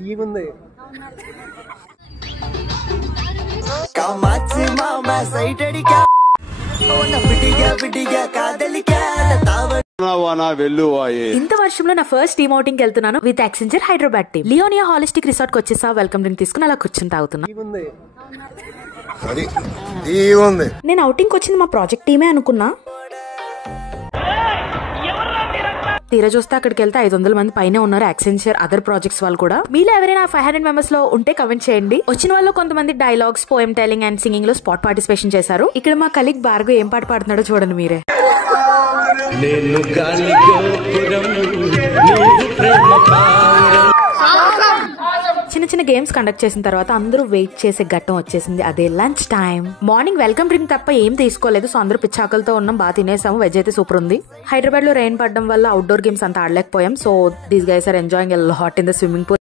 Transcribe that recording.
తీగుంది. ఇంత వర్షంలో నా ఫస్ట్ టీమ్ అవుటింగ్ వెళ్తున్నాను with Accenture Hyderabad team. Leonia holistic resort కి వచ్చేసా. వెల్కమ్ డ్రింక్ తీసుకుని అలా కూర్చుని తాగుతున్నా. నేను అవుటింగ్ వచ్చింది మా ప్రాజెక్ట్ టీమే అనుకున్నా. తీరా చూస్తే అక్కడికి వెళ్తే 500 మంది పైనే ఉన్నారు. యాక్సెంచర్ అదర్ ప్రాజెక్ట్స్ వాళ్ళు కూడా. మీలో ఎవరైనా 500 మెంబర్స్ లో ఉంటే కమెంట్ చేయండి. వచ్చిన వాళ్ళు కొంతమంది డైలాగ్స్, పోఎం టెల్లింగ్ అండ్ సింగింగ్ లో స్పాట్ పార్టిసిపేషన్ చేశారు. ఇక్కడ మా కలీగ్ భార్గవ్ ఏం పాట పాడుతున్నాడో చూడండి మీరే. చిన్న చిన్న గేమ్స్ కండక్ట్ చేసిన తర్వాత అందరూ వెయిట్ చేసే ఘట్టం వచ్చేసింది. అదే lunch time. Morning welcome drink తప్ప ఏం తీసుకోలేదు. సో అందరూ పిచ్చాకలతో ఉన్నాం. బాగా తినేసాము. వెజ్ అయితే సూపర్ ఉంది. హైదరాబాద్ లో రెయిన్ పడడం వల్ల అవుట్డోర్ గేమ్స్ అంతా ఆడలేకపోయాం. So these guys are enjoying a lot in the swimming pool.